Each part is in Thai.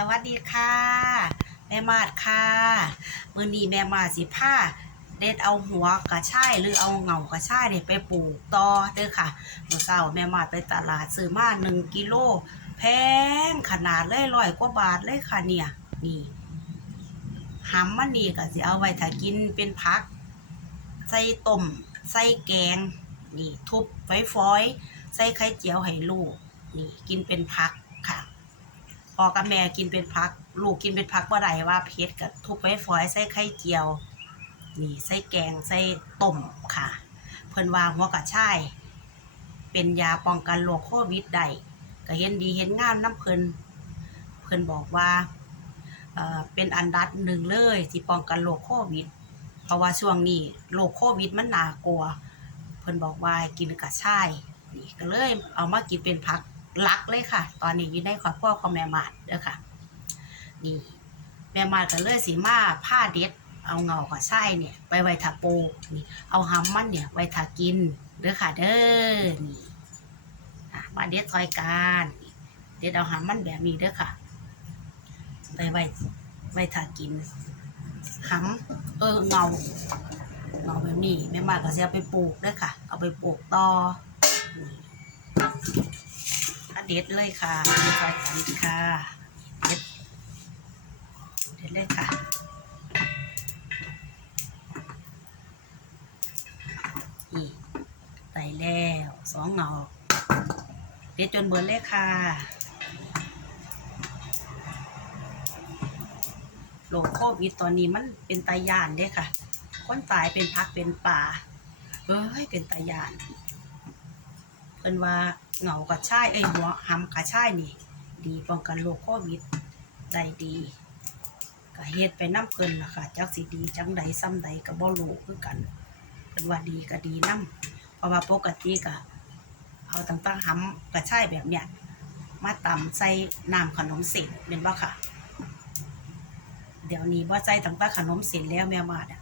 สวัสดีค่ะ แม่มาดค่ะมือนี้แม่มาดสิพาเด็ดเอาหัวกระชายหรือเอาเหงากระชายเนี่ยไปปลูกต่อเด้อค่ะเมื่อเช้าแม่มาดไปตลาดซื้อมาหนึ่งกิโลแพงขนาดเลยร้อยกว่าบาทเลยค่ะเนี่ยนี่หำมันนี่ก็สิเอาไว้ถ้ากินเป็นผัก ใส่ต้มใส่แกง นี่ทุบไว้ฟอย ใส่ไข่เจียวให้ลูก นี่กินเป็นผัก พ่อกับแม่กินเป็นผัก ลูกกินเป็นผักบ่ได้ว่าเผ็ดกับทุบไว้ฟอยใส่ไข่เจียว นี่ใส่แกงใส่ต้มค่ะ เพิ่นว่าหัวกระชาย เป็นยาป้องกันโรคโควิดได้ก็เห็นดีเห็นงามน้ำเพิ่นเพิ่นบอกว่าเอ่อเป็นอันดับหนึ่งเลยที่ป้องกันโรคโควิด เพราะว่าช่วงนี้โรคโควิดมันน่ากลัว เพิ่นบอกว่ากินกระชายนี่ก็เลยเอามากินเป็นผัก ลักเลยค่ะ ตอนนี้อยู่ในครอบครัวของแม่มาดเด้อค่ะ นี่ แม่มาดก็เลยสิมาผ้าเด็ด เอาเงากระชายเนี่ย ไปไว้ทาปูนี่ เอาหำมันเนี่ย ไว้ทากินเด้อค่ะเด้อนี่มาเด็ดซอยกันเด็ดเอาหำมันแบบนี้เด้อค่ะไปไว้ไว้ทากินหำเออเงาเอาแบบนี้แม่มาก็จะไปปลูกเด้วยค่ะ เอาไปปลูกต่อ เด็ดเลยค่ะไปกันค่ะเด็ดเด็ดเลยค่ะนี่ใส่แล้วสองหนอกเด็ดจนเบิดเลยค่ะโรคโควิดตอนนี้มันเป็นตายานเด้ค่ะ คนตายเป็นพักเป็นป่าเอ้ยเป็นตายาน เพิ่นว่าเหงากระชายเอ้หัวหำกระชายนี่ ดีป้องกันโรคโควิดได้ดีก็เฮ็ดไปน้ำเพิ่นล่ะค่ะจักสิดีจังใดซ้ำใดก็บ่รู้คือกันเพิ่นว่าดีก็ดีนํเพราะว่าปกติก็เอาต่างๆหำกระชายแบบเนี้ยมาตำใส่น้ำขนมเส้นเป็นบ่ค่ะ เดี๋ยวนี้บ่ใส่ต่างๆขนมเส้นแล้วแม่มาดะ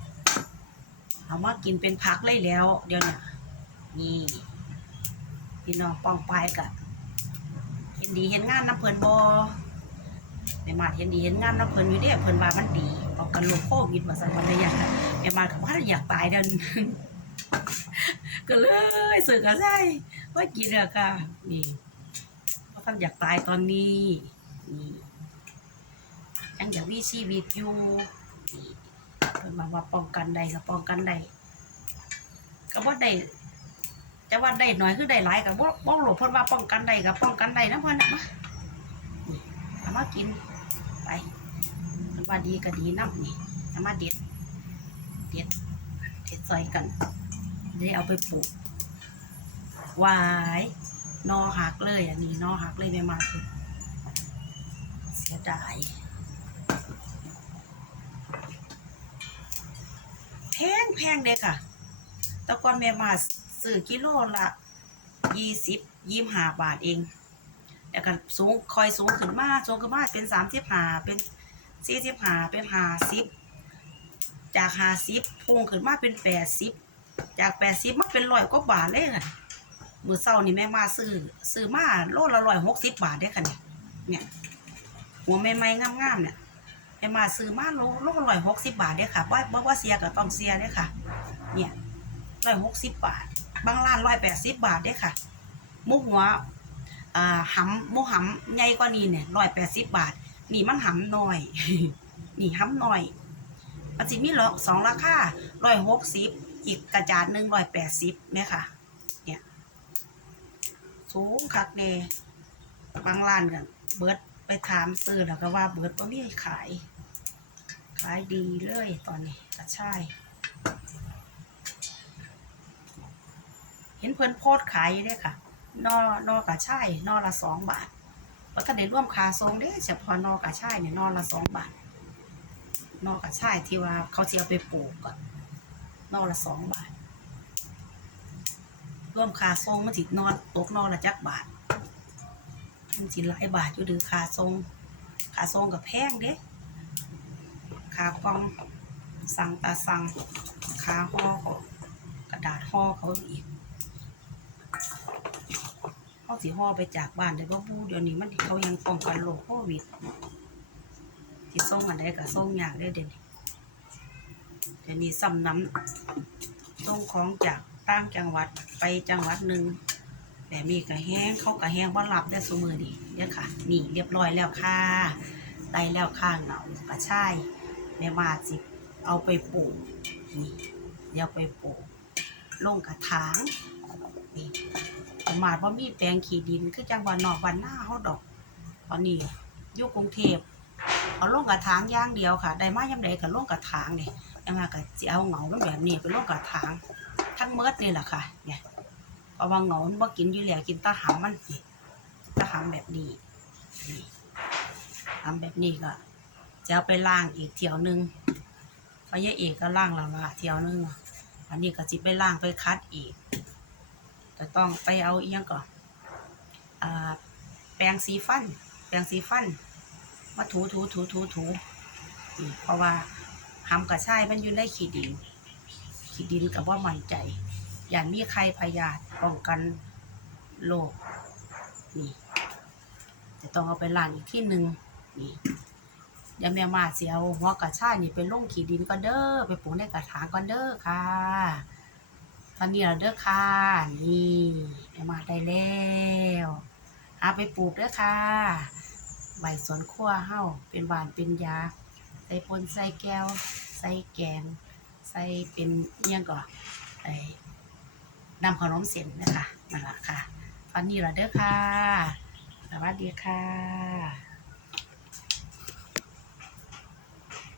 เอามากินเป็นพักเลยแล้ว เดี๋ยวนี่ยนี่ พี่น้องป้องปายกะเห็นดีเห็นงานน้ำเพลินบอแม่มาเห็นดีเห็นงานน้ำเพลินอยู่เด้เพลินว่ามันดีปองกันโรคโควิดว่าสันวันเลยอยากแม่มาดกับว่าอยากตายเดินก็เลยสื่อกระใช่ว่ากินอะค่ะนี่เพราะท่านอยากตายตอนนี้นี่ยังอยากมีชีวิตอยู่นี่เพิ่นมาว่าป้องกันได้ก็ป้องกันได้ก็บ่ได้ จะว่าได้หน้อยคือได้หลายก็บ่บ่รู้เพิ่นว่าป้องกันได้ก็ป้องกันได้นะพ่อนะมาเอามากินไปเพิ่นว่าดีก็ดีนำนี่เอามาเด็ดเด็ดเด็ดซอยกันได้เอาไปปลูกวายนอหักเลยอันนี้นอหักเลยไม่มาคือเสียดายแพงแพงเด็กค่ะแต่ก่อนแม่มา ซื้อกิโลละยี่สิบยี่ห้าบาทเองแต่ก็สูงคอยสูงขึ้นมาสูงขึ้นมาเป็นสามสิบห้าเป็นสี่สิบห้าเป็นห้าสิบจากห้าสิบพุ่งขึ้นมาเป็นแปดสิบจากแปดสิบมาเป็นร้อยกว่าบาทเลยค่ะมือเศร้านี่แม่มาซื้อซื้อมาโลละร้อยหกสิบบาทได้ค่ะเนี่ยเนี่ยหัวใหม่ๆงามๆเนี่ยไปมาซื้อมาโลโลร้อยหกสิบบาทเด้ค่ะว่าว่าว่าเสียก็ต้องเสียเด้ค่ะ เนี่ยร้อยหกสิบบาท บางร้านร้อยแปดสิบบาทเด้ค่ะหมูหัวอ่าหำหมูหำใหญ่กว่านี้เนี่ยร้อยแปดสิบบาท นี่มันหำน้อย นี่หำน้อยมันสิมีหรอสองราคาร้อยหกสิบอีกกระจาดหนึ่งร้อยแปดสิบเนี่ยค่ะ เนี่ย สูงคักเดบางร้านกันเบิร์ดไปถามซื้อแล้วก็ว่าเบิร์ดบ่มีขาย ขายดีเลยตอนนี้กระชาย เห็นเพื่อนโพดขายอยู่เด้ค่ะ นอนอกระชายนอละสองบาทวัฒนเดร่วมคาทรงเด้เฉพาะนอกระชายเนี่ยนอละสองบาท นอกระชายที่ว่าเขาจะเอาไปปลูกก่อนนอละสองบาท ร่วมคาทรงมันสินอนตกนอละจักบาทมันสิหลายบาทอยู่ดือคาทรงคาทรงกับแพงเด้คากล่องสั่งตาสั่งคาห่อเขากระดาษห่อเขาอีก เขาสิห่อไปจากบ้านเดี๋ยวบ่บูเดี๋ยวนี้มันเขายังป้องกันโรคโควิดสิส่งอันใดก็ส่งยากเด้อเดี๋ยวนี้เดี๋ยวนี้ซ้ำน้ำส่งของจากต่างจังหวัดไปจังหวัดหนึ่งแบบนี้ก็แห้งเข้าก็แห้งบ่รับได้ซุมือนี่เด้อค่ะ นี่เรียบร้อยแล้วค่ะได้แล้วค่ะเหงากระชายแม่มาสิเอาไปปลูกนี่เดี๋ยวไปปลูกลงกระถางนี่ มาทว่ามีแปลงขีดิน คือจังหวัดนอกวันหน้าเฮาดอก ตอนนี้อยู่กรุงเทพเอาลงกระถางย่างเดียวค่ะ ได้มายาใดก็ลงกระถางนี่ยังไงก็สิเอาเหงาแบบนี้ไปลงกระถาง ทั้งเมิดนี่แหละค่ะ เนี่ยเพราะว่าเหงามันบ่กินอยู่แล้วกินตาหำมันนี่ตาหำแบบนี้นี่หำแบบนี้ก็จะเอาไปล้างอีกเที่ยวหนึงพระยายเอกก็ล้างและละเที่ยวหนึงอันนี้ก็สิไปล้างไปคัดอีก จะต้องไปเอาอีกยังก่อนอแปรงสีฟัน แปรงสีฟัน มาถูถูถูถูถูเพราะว่าหำกระชายมันอยู่ในขี้ดิน ขี้ดินกับว่ามั่นใจ อย่างมีใครพยาธิป้องกันโรค นี่จะต้องเอาไปล้างอีกที่หนึ่งนี่เดี๋ยวแม่มาเสียเอาหัวกระชายนี่ไปลงขี้ดินก่อนเด้อ ไปปลูกในกระถางก่อนเด้อค่ะ ตอนนี้เราเด้อค่ะ นี่แม่มาได้แล้วเอาไปปลูกเด้อค่ะ ใบสวนครัวเฮาเป็นหวานเป็นยา ใส่ปนใส่แก้ว ใส่แกง ใส่เป็นเอียงก่อนไอ้นำขนมเส้นนะคะนั่นแหละค่ะตอนนี้เราเด้อค่ะ สวัสดีค่ะ